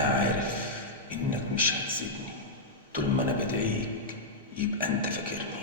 انا عارف انك مش هتسيبني طول ما انا بدعيك، يبقى انت فاكرني.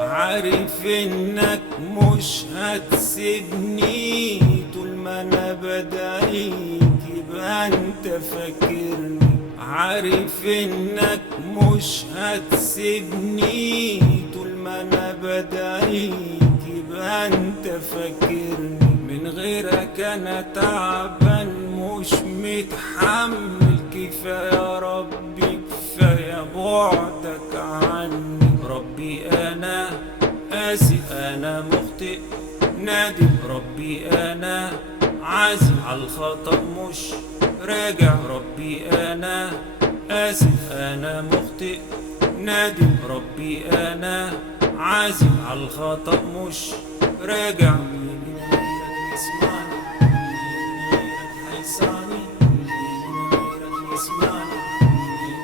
عارف انك مش هتسيبني طول ما انا بدعيك، يبقى انت فاكرني. عارف انك مش هتسيبني طول ما انا بدعيك، يبقى انت فاكرني. من غيرك انا تعبان مش متحمل، كفايه يا ربي كفايه بعدك عني. ربي أنا آسف، أنا مخطئ نادم. ربي أنا عازم على الخطأ مش راجع. ربي أنا آسف، أنا مخطئ نادم. ربي أنا عازم على الخطأ مش راجع. مين غيرك يسمعني؟ مين غيرك هيسعني؟ مين غيرك يسمعني؟ مين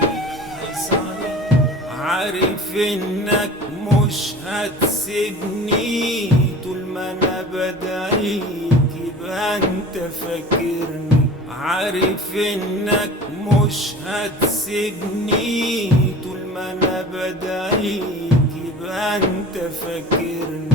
غيرك هيسعني؟ عارف انك مش هتسيبني طول ما انا بدعيك، يبقى انت فاكرني. عارف انك مش هتسيبني طول ما انا بدعيك، يبقى انت فاكرني.